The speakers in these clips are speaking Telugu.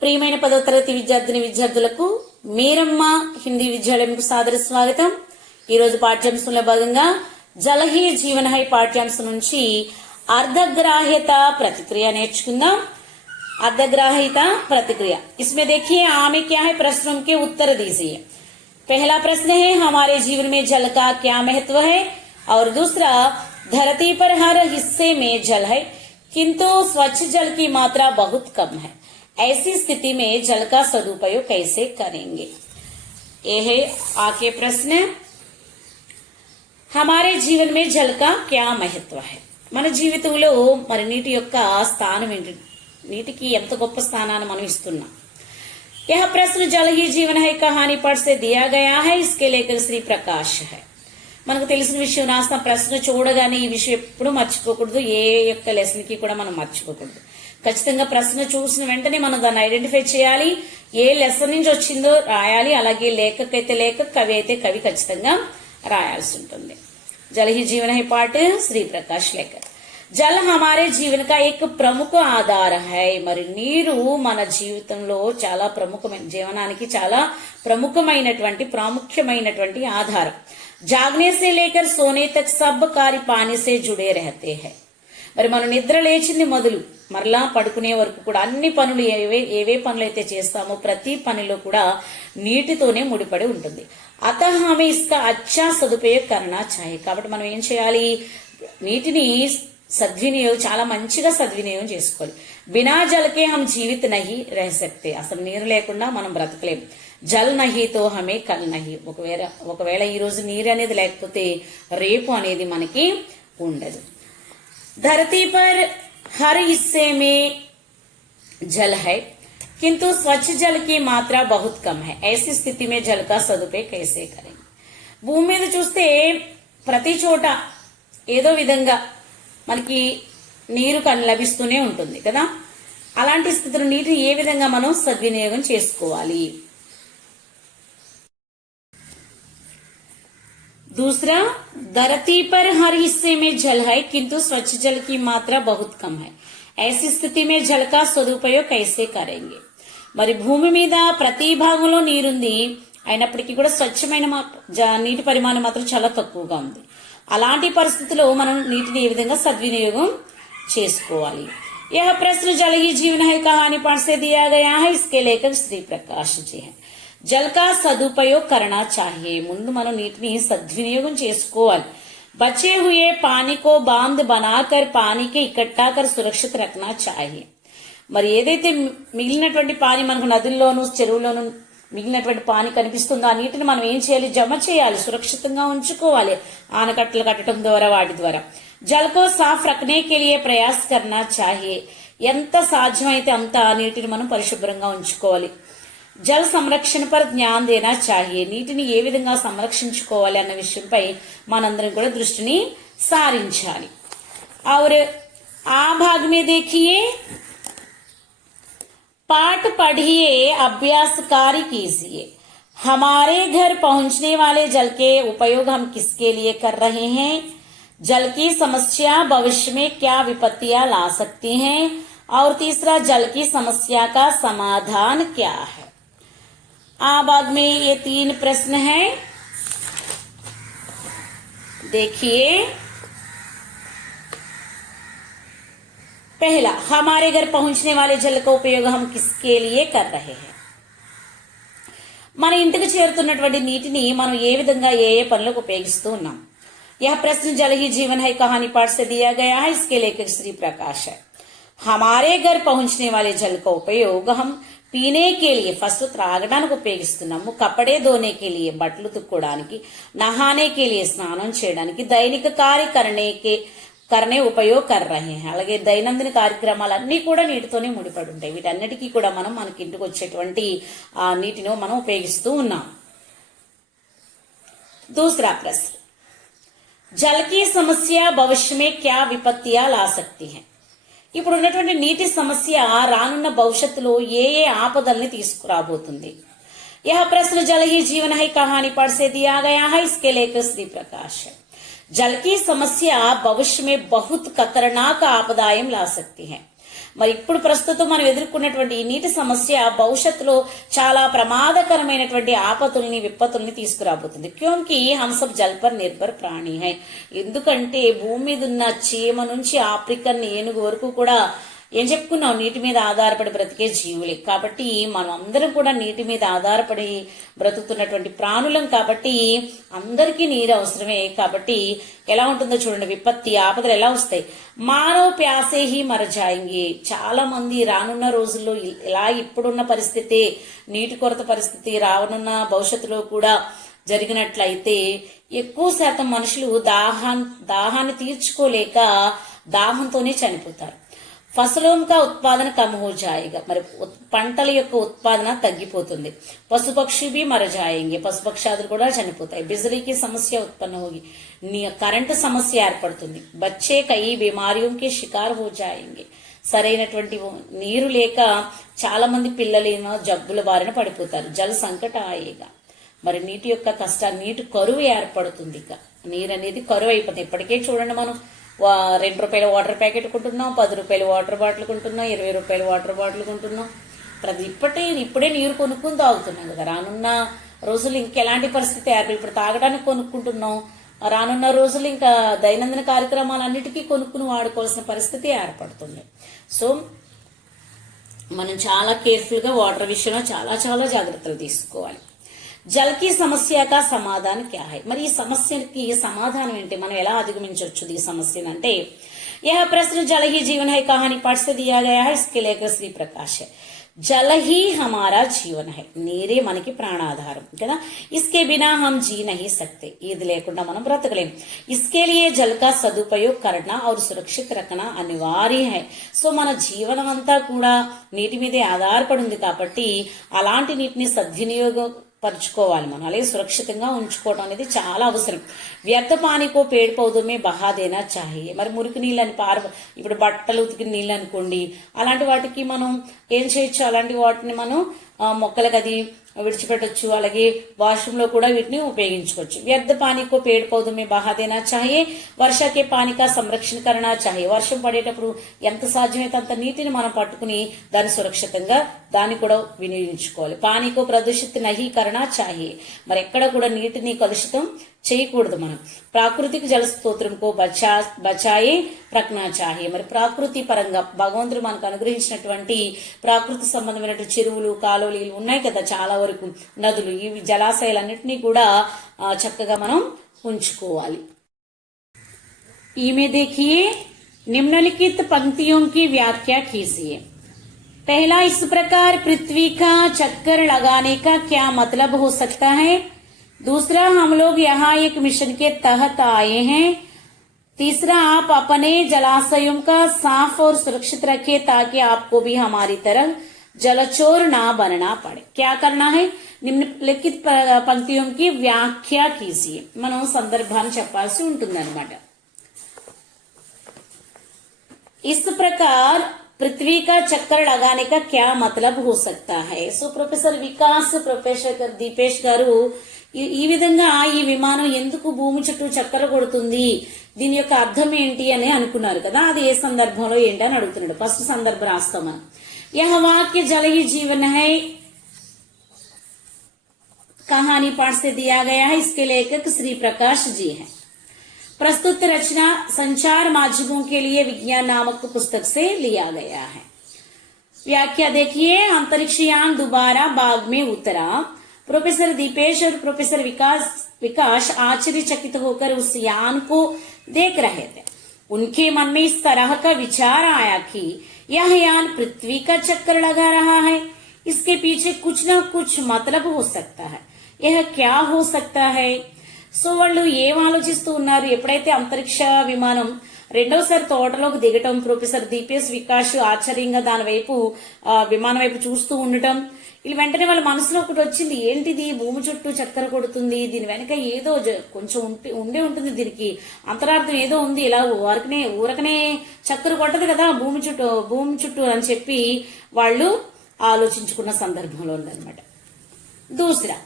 ప్రియమైన 10వ తరగతి విద్యార్థులకు మీరమ్మ హిందీ విద్యాలయంకు సాదర స్వాగతం. ఈ రోజు పాఠ్యాంశంలో భాగంగా జల్ హీ జీవన్ హై పాఠ్యాంశం నుంచి अर्धग्राह्यता प्रतिक्रिया నేర్చుకుందాం. अर्धग्राह्यता प्रतिक्रिया, इसमें देखिए आ में क्या है, प्रश्नों के उत्तर दीजिए. पहला प्रश्न है हमारे जीवन में जल का क्या महत्व है, और दूसरा धरती पर हर हिस्से में जल है किंतु स्वच्छ जल की मात्रा बहुत कम है, ऐसी स्थिति में जल का सदुपयोग कैसे करेंगे. ये है आके प्रश्न. हमारे जीवन में जल का क्या महत्व है. మన జీవితంలో మరి నీటి యొక్క స్థానం ఏంటి, నీటికి ఎంత గొప్ప స్థానాన్ని మనం ఇస్తున్నాం. यह प्रश्न जल ही जीवन है कहानी पाठ से दिया गया है, इसके लेकर श्री प्रकाश है. మనకు తెలిసిన విషయం రాసిన ప్రశ్న చూడగానే ఈ విషయం ఎప్పుడు మర్చిపోకూడదు. ఏ యొక్క లెసన్ కి కూడా మనం మర్చిపోకూడదు. ఖచ్చితంగా ప్రశ్న చూసిన వెంటనే మనం దాన్ని ఐడెంటిఫై చేయాలి. ఏ లెసన్ నుంచి వచ్చిందో రాయాలి. అలాగే లేఖకైతే లేఖ, కవి అయితే కవి ఖచ్చితంగా రాయాల్సి ఉంటుంది. जल ही जीवन है पाठ श्री प्रकाश लेकर. जल हमारे जीवन का एक प्रमुख आधार है. మరి నీరు మన జీవితంలో చాలా ప్రముఖమైన, జీవనానికి చాలా ప్రముఖమైనటువంటి ప్రాముఖ్యమైనటువంటి ఆధారం. जागने से लेकर सोने तक सब कार्य पानी से जुड़े रहते हैं. మరి మనం నిద్ర లేచింది మొదలు మరలా పడుకునే వరకు కూడా అన్ని పనులు ఏవే పనులు అయితే చేస్తామో ప్రతి పనిలో కూడా నీటితోనే ముడిపడి ఉంటుంది. అతః హమే ఇస్కా అచ్చా సదుపయోగ కర్నా చాహే. కాబట్టి మనం ఏం చేయాలి, నీటిని సద్వినియోగం చాలా మంచిగా సద్వినియోగం చేసుకోవాలి. బినా జల్కే హమ్ జీవిత నహి రహ సక్తే. అసలు నీరు లేకుండా మనం బ్రతకలేం. జల్ నహితో హమే కల్ నహి. ఒకవేళ ఈ రోజు నీరు అనేది లేకపోతే రేపు అనేది మనకి ఉండదు. धरती पर हर हिस्से में जल है किंतु स्वच्छ जल की मात्रा बहुत कम है, ऐसी स्थिति में जल का सदुपयोग कैसे करेंगे. భూమి మీద చూస్తే ప్రతి చోట ఏదో విధంగా మనకి నీరు లభిస్తూనే ఉంటుంది కదా. అలాంటి స్థితిలో నీటిని ఏ విధంగా మనం సద్వినియోగం చేసుకోవాలి. दूसरा, धरती पर हर हिस्से में जल है किंतु स्वच्छ जल की मात्रा बहुत कम है, ऐसी स्थिति में जल का सदुपयोग कैसे करेंगे. మరి భూమి మీద ప్రతి భాగంలో నీరుంది, అయినప్పటికీ కూడా స్వచ్ఛమైన నీటి పరిమాణం మాత్రం చాలా తక్కువగా ఉంది. అలాంటి పరిస్థితిలో మనం నీటిని ఏ విధంగా సద్వినియోగం చేసుకోవాలి. यह प्रश्न जल ही जीवन है कहानी पाठ से दिया गया है, इसके लेखक श्री प्रकाश जी है. జల్ కా సదుపయోగ కరనా చాహియే. ముందు మనం నీటిని సద్వినియోగం చేసుకోవాలి. బచే హుయే పానీ కో బాంద్ బనాకర్ పానీ కే ఇకట్టా కర్ సురక్షిత రఖనా చాహియే. మరి ఏదైతే మిగిలినటువంటి పానీ మనకు నదుల్లోను చెరువులోను మిగిలినటువంటి పానీ కనిపిస్తుందో ఆ నీటిని మనం ఏం చేయాలి, జమ చేయాలి, సురక్షితంగా ఉంచుకోవాలి. ఆనకట్టలు కట్టడం ద్వారా, వాటి ద్వారా. జల్ కో సాఫ్ రఖనే కే లియే ప్రయాస్ కర్నా చాహియే. ఎంత సాధ్యమైతే అంత నీటిని మనం పరిశుభ్రంగా ఉంచుకోవాలి. జల్ సంరక్షణ పర్ ధ్యాన్ దేనా చాహియే. నీటిని ఏ విధంగా సంరక్షించుకోవాలి అన్న విషయంపై మనందరం కూడా దృష్టిని సారించాలి. और आ भाग में देखिए, पाठ पढ़िए, अभ्यास कार्य कीजिए. हमारे घर पहुंचने वाले जल के उपयोग हम किसके लिए कर रहे हैं. जल की समस्या भविष्य में क्या विपत्तियां ला सकती हैं. और तीसरा, जल की समस्या का समाधान क्या है. आ भाग में ये 3 प्रश्न हैं. देखिए, पहला, हमारे घर पहुंचने वाले जल का उपयोग हम किसके लिए कर रहे हैं. మన ఇంటికి చేరుతున్నటువంటి నీటిని మనం ఏ విధంగా ఏ పనులకు ఉపయోగిస్తూ ఉన్నాం. यह प्रश्न जल ही जीवन है कहानी पाठ से दिया गया है, इसके लेखक श्री प्रकाश है. हमारे घर पहुंचने वाले जल का उपयोग हम పీనే కే లియే, ఫస్ట్ త్రాగడానికి ఉపయోగిస్తున్నాము. కపడే ధోనే కే లియే, బట్టలు తుక్కోవడానికి. నహానే కే లియే, స్నానం చేయడానికి. దైనిక కార్య కరణే ఉపయోగ కర్ రహే హై. అలాగే దైనందిన కార్యక్రమాలన్నీ కూడా నీటితోనే ముడిపడి ఉంటాయి. వీటన్నిటికీ కూడా మనం మనకి ఇంటికి వచ్చేటువంటి ఆ నీటిని మనం ఉపయోగిస్తూ ఉన్నాం. दूसरा प्रश्न, जल की समस्या भविष्य में क्या विपत्तियां ला सकती है. ఇప్పుడు ఉన్నటువంటి నీటి సమస్య రానున్న భవిష్యత్తులో ఏ ఆపదల్ని తీసుకురాబోతుంది. यह प्रश्न जल ही जीवन है कहानी पाठ से दिया गया है, इसके लेखक श्री प्रकाश है. जल की समस्या भविष्य में बहुत खतरनाक आपदाएं ला सकती है. మరి ఇప్పుడు ప్రస్తుతం మనం ఎదుర్కొన్నటువంటి ఈ నీటి సమస్య భవిష్యత్తులో చాలా ప్రమాదకరమైనటువంటి ఆపతుల్ని విపత్తుల్ని తీసుకురాబోతుంది. క్యోంకి హమ్ సబ్ జల్ పర్ నిర్భర్ ప్రాణి హై. ఎందుకంటే భూమి మీద ఉన్న చీమ నుంచి ఆఫ్రికన్ ఏనుగు వరకు కూడా ఏం చెప్పుకున్నాం, నీటి మీద ఆధారపడి బ్రతికే జీవులే. కాబట్టి మనం అందరం కూడా నీటి మీద ఆధారపడి బ్రతుకుతున్నటువంటి ప్రాణులం. కాబట్టి అందరికీ నీరు అవసరమే. కాబట్టి ఎలా ఉంటుందో చూడండి, విపత్తి ఆపదలు ఎలా వస్తాయి. మానవ ప్యాసే హీ మరజాయింగి. చాలా మంది రానున్న రోజుల్లో ఇలా ఇప్పుడున్న పరిస్థితి, నీటి కొరత పరిస్థితి రానున్న భవిష్యత్తులో కూడా జరిగినట్లయితే ఎక్కువ శాతం మనుషులు దాహాన్ని తీర్చుకోలేక దాహంతోనే చనిపోతారు. ఫసలోం కా ఉత్పాదన కమ్ హో జాయేగా. మరి పంటల యొక్క ఉత్పాదన తగ్గిపోతుంది. పశుపక్షి బి మర జాయేంగే. పశుపక్షాదులు కూడా చనిపోతాయి. బిజలీకి సమస్య ఉత్పన్న హోగి. కరెంటు సమస్య ఏర్పడుతుంది. బచ్చే కై బీమారియోంకి షికార్ హో జాయేంగే. సరైనటువంటి నీరు లేక చాలా మంది పిల్లలేమో జబ్బుల బారిన పడిపోతారు. జల సంకట ఆయేగా. మరి నీటి యొక్క కష్టాన్ని, నీటి కరువు ఏర్పడుతుంది. ఇక నీరు అనేది కరువు అయిపోతుంది. ఇప్పటికే చూడండి, మనం 2 రూపాయల వాటర్ ప్యాకెట్ కొంటున్నాం, 10 రూపాయల వాటర్ బాటిల్ కొంటున్నాం, 20 రూపాయల వాటర్ బాటిల్ కొంటున్నాం. ఇప్పుడే నీరు కొనుక్కుని తాగుతున్నాం కదా. రానున్న రోజులు ఇంకెలాంటి పరిస్థితి ఇప్పుడు తాగడానికి కొనుక్కుంటున్నాం. రానున్న రోజులు ఇంకా దైనందిన కార్యక్రమాలన్నిటికీ కొనుక్కుని వాడుకోవాల్సిన పరిస్థితి ఏర్పడుతుంది. సో మనం చాలా కేర్ఫుల్ గా వాటర్ విషయంలో చాలా చాలా జాగ్రత్తలు తీసుకోవాలి. జల్ కి సమస్య కా సమాధానం క్యా హై. మరి ఈ సమస్యకి సమాధానం ఏంటి, మనం ఎలా అధిగమించవచ్చు ఈ సమస్యను అంటే, यह प्रश्न जल ही जीवन है कहानी पाठ से दिया गया है. इसके लेकर श्री प्रकाश है. जल ही हमारा जीवन है. నీరే మనకి ప్రాణాధారం కదా. इसके बिना हम जी नहीं सकते. ఇది లేకుండా మనం బ్రతకలేం. इसके लिए जल का सदुपयोग करना और सुरक्षित रखना अनिवार्य है. సో మన జీవనం అంతా కూడా నీటి మీదే ఆధారపడి ఉంది. కాబట్టి అలాంటి నీటిని సద్వినియోగం పరుచుకోవాలి మనం. అలాగే సురక్షితంగా ఉంచుకోవడం అనేది చాలా అవసరం. వ్యర్థ పానీకో పేడ్ పౌదమే బహాదేనా చాహియే. మరి మురికి నీళ్ళని ఇప్పుడు బట్టలు ఉతికిన నీళ్ళు అనుకోండి, అలాంటి వాటికి మనం ఏం చేయొచ్చు, అలాంటి వాటిని మనం మొక్కలకు అది విడిచిపెట్టొచ్చు. అలాగే వాష్రూమ్ లో కూడా వీటిని ఉపయోగించుకోవచ్చు. వ్యర్థ పానీకో పేడ్ పౌదమే బహాదేనా చాహియే. వర్షకే పానికా సంరక్షణ కరణా చాహియే. వర్షం పడేటప్పుడు ఎంత సాధ్యమైతే అంత నీటిని మనం పట్టుకుని దాన్ని సురక్షితంగా దాన్ని కూడా వినియోగించుకోవాలి. పానీకో ప్రదూషిత నహీ కరణా చాహియే. మరి ఎక్కడ కూడా నీటిని కలుషితం చేయకూడదు మనం. ప్రాకృతిక జల స్తోత్రంకో బచాయే రఖనా చాహియే. మరి ప్రాకృతి పరంగా భగవంతుడు మనకు అనుగ్రహించినటువంటి ప్రాకృతి సంబంధమైనటువంటి చెరువులు, కాలువలు ఉన్నాయి కదా, చాలా వరకు నదులు, ఇవి జలాశయాలన్నింటినీ కూడా చక్కగా మనం ఉంచుకోవాలి. ఈమె देखिए निम्नलिखित पंक्तियों की व्याख्या कीजिए. पहला, इस प्रकार पृथ्वी का चक्कर लगाने का क्या मतलब हो सकता है. दूसरा, हम लोग यहाँ एक मिशन के तहत आए हैं. तीसरा, आप अपने जलाशयों का साफ और सुरक्षित रखें ताकि आपको भी हमारी तरह जलचोर ना बनना पड़े. क्या करना है, निम्नलिखित पंक्तियों की व्याख्या कीजिए. మనం సందర్భాన్ని చెప్పాల్సి ఉంటుందన్నమాట. इस प्रकार पृथ्वी का चक्कर लगाने का क्या मतलब हो सकता है. So professor Vikas, professor Deepesh గారు ఈ విధంగా ఈ విమానం ఎందుకు భూమి చుట్టూ చక్కర కొడుతుంది, దీని యొక్క అర్థం ఏంటి అని అనుకున్నారు కదా. అది ఏ సందర్భంలో ఏంటి అని అడుగుతున్నాడు. ఫస్ట్ సందర్భం రాస్తాం మనం. यह वाक्य जल ही जीवन है कहानी पाठ से दिया गया है. इसके लेखक श्री प्रकाश जी हैं. प्रस्तुत रचना संचार माध्यमों के लिए विज्ञान नामक पुस्तक से लिया गया है. व्याख्या देखिए. अंतरिक्ष यान दोबारा बाग में उतरा. प्रोफेसर दीपेश और प्रोफेसर विकास आश्चर्यचकित होकर उस यान को देख रहे थे. उनके मन में इस तरह का विचार आया कि यह यान पृथ्वी का चक्कर लगा रहा है. इसके पीछे कुछ न कुछ मतलब हो सकता है. यह क्या हो सकता है. సో వాళ్ళు ఏం ఆలోచిస్తూ ఉన్నారు, ఎప్పుడైతే అంతరిక్ష విమానం రెండోసారి తోటలోకి దిగటం, ప్రొఫెసర్ దీపేష్ వికాస్ ఆశ్చర్యంగా దాని వైపు విమానం వైపు చూస్తూ ఉండటం, వీళ్ళు వెంటనే వాళ్ళ మనసులో ఒకటి వచ్చింది. ఏంటిది, భూమి చుట్టూ చక్కర కొడుతుంది, దీని వెనక ఏదో కొంచెం ఉండే ఉంటుంది, దీనికి అంతరార్థం ఏదో ఉంది, ఇలా ఊరకనే చక్కర కొట్టదు కదా భూమి చుట్టూ అని చెప్పి వాళ్ళు ఆలోచించుకున్న సందర్భంలో ఉందన్నమాట. దూసరా,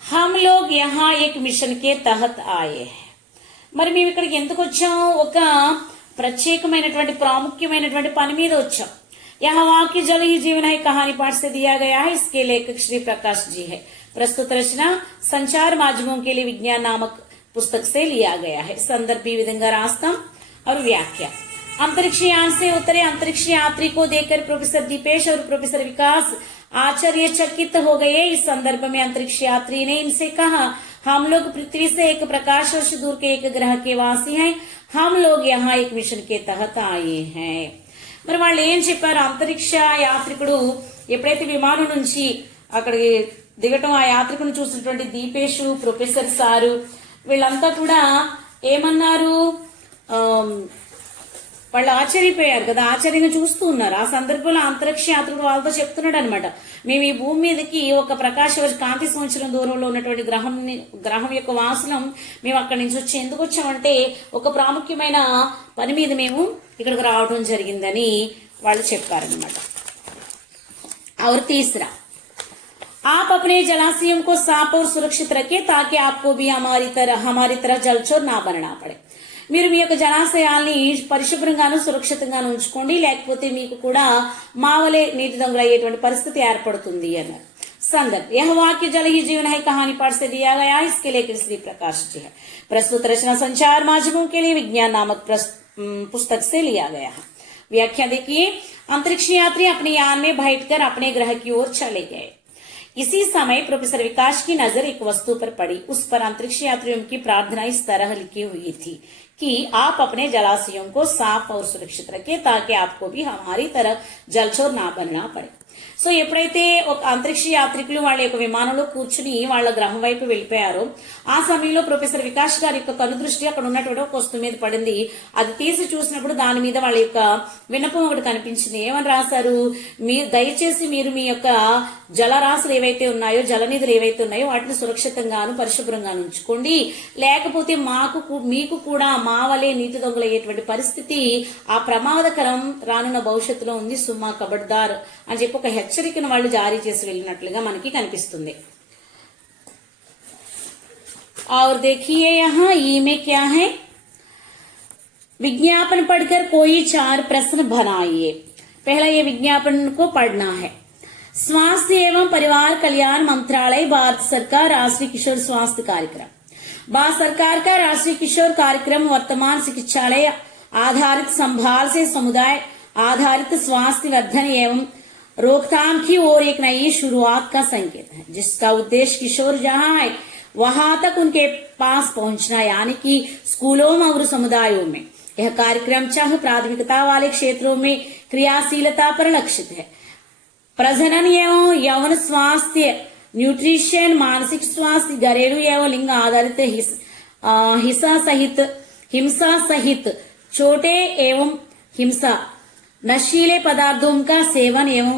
हम लोग यहाँ एक मिशन के तहत आए हैं. మరి మేము ఇక్కడికి ఎందుకు వచ్చాం, ఒక ప్రత్యేకమైనటువంటి ప్రాముఖ్యమైనటువంటి పని మీద వచ్చాం. यहाँ वाक्य जल ही जीवन है कहानी पाठ से दिया गया है. इसके लेखक श्री प्रकाश जी है. प्रस्तुत रचना संचार माध्यमों के लिए विज्ञान नामक पुस्तक से लिया गया है. संदर्भ भी विधंगा रास्ता और व्याख्या. अंतरिक्ष यान से उतरे अंतरिक्ष यात्री को देखकर प्रोफेसर दीपेश और प्रोफेसर विकास आश्चर्यचकित हो गए. इस संदर्भ में अंतरिक्ष यात्री ने इनसे कहा, हम लोग पृथ्वी से एक प्रकाश वर्ष दूर के एक ग्रह के वासी हैं. हम लोग यहाँ एक मिशन के तहत आए हैं. మరి వాళ్ళు ఏం చెప్పారు, అంతరిక్ష యాత్రికుడు ఎప్పుడైతే విమానం నుంచి అక్కడికి దిగటం ఆ యాత్రికుని చూసినటువంటి దీపేష్, ప్రొఫెసర్ సారు వీళ్ళంతా కూడా ఏమన్నారు, వాళ్ళు ఆశ్చర్యపోయారు కదా, ఆశ్చర్యంగా చూస్తూ ఉన్నారు. ఆ సందర్భంలో అంతరిక్ష యాత్రికుడు వాళ్ళతో చెప్తున్నాడు అనమాట, మేము ఈ భూమి మీదకి ఒక ప్రకాశ కాంతి సంవత్సరం దూరంలో ఉన్నటువంటి గ్రహం యొక్క వాసనం మేము అక్కడి నుంచి వచ్చి ఎందుకు వచ్చామంటే ఒక ప్రాముఖ్యమైన పని మీద మేము ఇక్కడికి రావడం జరిగిందని వాళ్ళు చెప్పారనమాట. और तीसरा, आप अपने जलाशयों को साफ और सुरक्षित रखें ताकि आपको भी हमारी तरह जलचोर ना बनना पड़े. మీరు మీ యొక్క జలాశయాల్ని పరిశుభ్రంగాను సురక్షితంగాను ఉంచుకోండి, లేకపోతే మీకు కూడా మావలే నీటి దొంగలు అయ్యేటువంటి పరిస్థితి ఏర్పడుతుంది అన్నారు. संदर्भ, यह वाक्य जल ही जीवन है कहानी पाठ से दिया गया है. इसके लेखक श्री प्रकाश जी है. प्रस्तुत रचना संचार माध्यमों के लिए विज्ञान नामक पुस्तक से लिया गया है. व्याख्या देखिए, अंतरिक्ष यात्री अपने यान में बैठकर अपने ग्रह की ओर चले गए. इसी समय प्रोफेसर विकास की नजर एक वस्तु पर पड़ी. उस पर अंतरिक्ष यात्रियों की प्रार्थना इस तरह लिखी हुई थी कि आप अपने जलाशयों को साफ और सुरक्षित रखें ताकि आपको भी हमारी तरह जलचोर ना बनना पड़े. సో ఎప్పుడైతే ఒక అంతరిక్ష యాత్రికులు వాళ్ళ యొక్క విమానంలో కూర్చుని వాళ్ళ గ్రహం వైపు వెళ్ళిపోయారో ఆ సమయంలో ప్రొఫెసర్ వికాస్ గారి యొక్క కనుదృష్టి అక్కడ ఉన్నటువంటి ఒక వస్తువు మీద పడింది. అది తీసి చూసినప్పుడు దాని మీద వాళ్ళ యొక్క విన్నపం ఒకటి కనిపించింది. ఏమని రాశారు, దయచేసి మీరు మీ యొక్క జలరాశులు ఏవైతే ఉన్నాయో, జలనిధులు ఏవైతే ఉన్నాయో వాటిని సురక్షితంగాను పరిశుభ్రంగాను ఉంచుకోండి, లేకపోతే మీకు కూడా మావలే నీటి దొంగలయ్యేటువంటి పరిస్థితి ఆ ప్రమాదకరం రానున్న భవిష్యత్తులో ఉంది, సుమ్మా కబడ్దార్ అని చెప్పి ఒక హెచ్చరికను వాళ్ళు జారీ చేసి వెళ్ళినట్లుగా మనకి కనిపిస్తుంది. और देखिए यहाँ ई में क्या है, विज्ञापन पढ़कर कोई 4 प्रश्न बनाइए. पहला ये विज्ञापन को पढ़ना है. स्वास्थ्य एवं परिवार कल्याण मंत्रालय, भारत सरकार, राष्ट्रीय किशोर स्वास्थ्य कार्यक्रम. भारत सरकार का राष्ट्रीय किशोर कार्यक्रम वर्तमान चिकित्सालय आधारित संभाल से समुदाय आधारित स्वास्थ्य वर्धन एवं रोकथाम की ओर एक नई शुरुआत का संकेत है, जिसका उद्देश्य किशोर जहां है वहां तक उनके पास पहुंचना, यानी कि स्कूलों और समुदायों में. यह कार्यक्रम चाहे प्राथमिकता वाले क्षेत्रों में क्रियाशीलता पर लक्षित है. प्रजनन एवं यौन स्वास्थ्य, न्यूट्रिशन, मानसिक स्वास्थ्य, घरेलू एवं लिंग आधारित हिंसा सहित छोटे एवं हिंसा, नशीले पदार्थों का सेवन एवं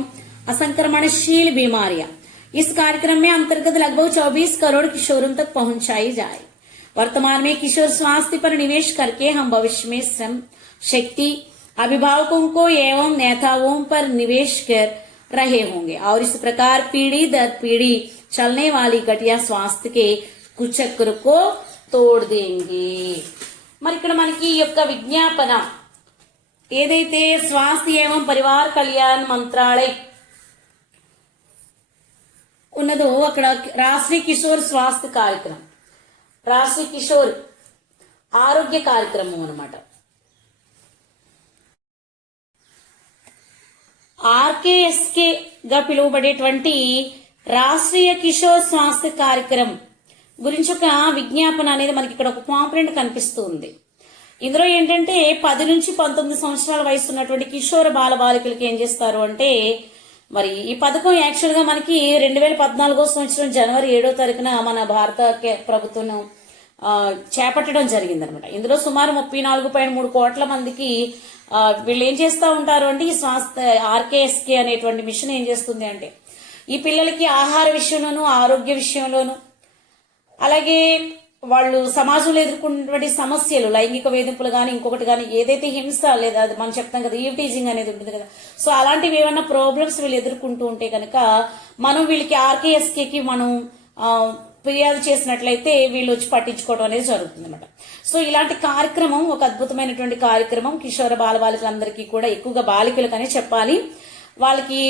असंक्रमणशील बीमारियां. इस कार्यक्रम में अंतर्गत लगभग 24 करोड़ किशोरों तक पहुंचाई जाए. वर्तमान में किशोर स्वास्थ्य पर निवेश करके हम भविष्य में श्रम शक्ति, अभिभावकों को एवं नेताओं पर निवेश कर रहे होंगे और इस प्रकार पीढ़ी दर पीढ़ी चलने वाली घटिया स्वास्थ्य के कुचक्र को तोड़ देंगे. మరి ఇక్కడ మనకి ఈ యొక్క విజ్ఞాపన ఏదైతే స్వాస్థ్య ఏవం పరివార్ కళ్యాణ్ మంత్రాలయ్ ఉన్నదో అక్కడ రాష్ట్రీయ కిషోర్ స్వాస్థ్య కార్యక్రమం, రాష్ట్రీయ కిషోర్ ఆరోగ్య కార్యక్రమం అన్నమాట. ఆర్కేఎస్కే గా పిలువబడేటువంటి రాష్ట్రీయ కిషోర్ స్వాస్థ్య కార్యక్రమం గురించి ఒక విజ్ఞాపన అనేది మనకి ఇక్కడ ఒక పాంప్లెంట్ కనిపిస్తుంది. ఇందులో ఏంటంటే 10 నుంచి 19 సంవత్సరాల వయసు ఉన్నటువంటి కిషోర బాలబాలికలకి ఏం చేస్తారు అంటే, మరి ఈ పథకం యాక్చువల్ గా మనకి 2014 సంవత్సరం జనవరి 7వ తారీఖున మన భారత ప్రభుత్వం చేపట్టడం జరిగిందనమాట. ఇందులో సుమారు 34.3 కోట్ల మందికి వీళ్ళు ఏం చేస్తూ ఉంటారు అంటే, ఈ స్వాస్థ్య ఆర్కేఎస్కే అనేటువంటి మిషన్ ఏం చేస్తుంది అంటే ఈ పిల్లలకి ఆహార విషయంలోను, ఆరోగ్య విషయంలోను, అలాగే వాళ్ళు సమాజంలో ఎదుర్కొన్నటువంటి సమస్యలు, లైంగిక వేధింపులు కానీ ఇంకొకటి కానీ ఏదైతే హింస లేదా అది మనం చెప్తాం కదా, ఈవ్ టీజింగ్ అనేది ఉంటుంది కదా, సో అలాంటివి ఏమన్నా ప్రాబ్లమ్స్ వీళ్ళు ఎదుర్కొంటూ ఉంటే కనుక మనం వీళ్ళకి ఆర్కేఎస్కేకి మనం ఫిర్యాదు చేసినట్లయితే వీళ్ళు వచ్చి పట్టించుకోవడం అనేది జరుగుతుంది అనమాట. సో ఇలాంటి కార్యక్రమం ఒక అద్భుతమైనటువంటి కార్యక్రమం. కిషోర బాలబాలికలందరికీ కూడా, ఎక్కువగా బాలికలకనే చెప్పాలి, వాళ్ళకి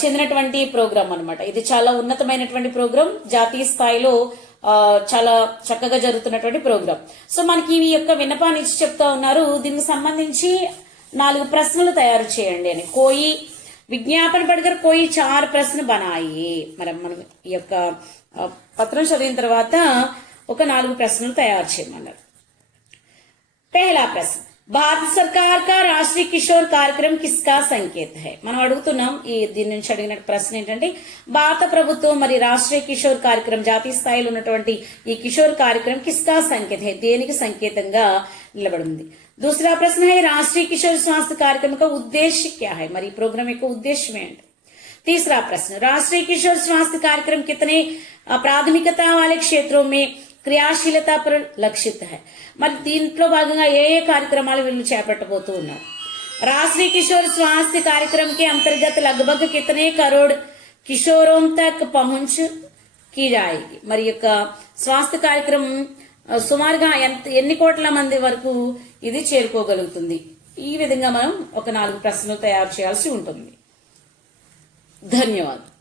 చెందినటువంటి ప్రోగ్రామ్ అన్నమాట. ఇది చాలా ఉన్నతమైనటువంటి ప్రోగ్రామ్, జాతీయ స్థాయిలో చాలా చక్కగా జరుగుతున్నటువంటి ప్రోగ్రామ్. సో మనకి ఈ యొక్క విన్నపాన్ని ఇచ్చి చెప్తా ఉన్నారు, దీనికి సంబంధించి 4 ప్రశ్నలు తయారు చేయండి అని. కోయి విజ్ఞాపన పడగర్ కోయి 4 ప్రశ్న బనాయి. మరి మనం ఈ యొక్క పత్రం చదివిన తర్వాత ఒక 4 ప్రశ్నలు తయారు చేయమన్నారు. పహలా ప్రశ్న, భారత సర్కార్ కా రాష్ట్రీయ కిషోర్ కార్యక్రమం కిస్కా సంకేత్ హై. మనం అడుగుతున్నాం, ఈ దీని నుంచి అడిగిన ప్రశ్న ఏంటంటే, భారత ప్రభుత్వం మరి రాష్ట్రీయ కిషోర్ కార్యక్రమం, జాతీయ స్థాయిలో ఉన్నటువంటి ఈ కిషోర్ కార్యక్రమం కిస్కా సంకేత్ హై, దేనికి సంకేతంగా నిలబడింది. दूसरा प्रश्न है, राष्ट्रीय किशोर स्वास्थ्य कार्यक्रम का उद्देश्य क्या है. మరి ఈ ప్రోగ్రామ్ యొక్క ఉద్దేశం ఏంటి. तीसरा प्रश्न, राष्ट्रीय किशोर स्वास्थ्य कार्यक्रम कितने प्राथमिकता वाले क्षेत्रों में క్రియాశీలత पर లక్షిత है. మరి దీంట్లో భాగంగా ఏ ఏ కార్యక్రమాలు వీళ్ళు చేపట్టబోతూ ఉన్నారు. राष्ट्रीय किशोर स्वास्थ्य कार्यक्रम के अंतर्गत लगभग कितने करोड़ किशोरों तक पहुंच की जाएगी. మరి యొక్క స్వాస్థ్య కార్యక్రమం సుమారుగా ఎన్ని కోట్ల మంది వరకు ఇది చేరుకోగలుగుతుంది. ఈ విధంగా మనం ఒక 4 ప్రశ్నలు తయారు చేయాల్సి ఉంటుంది. ధన్యవాదాలు.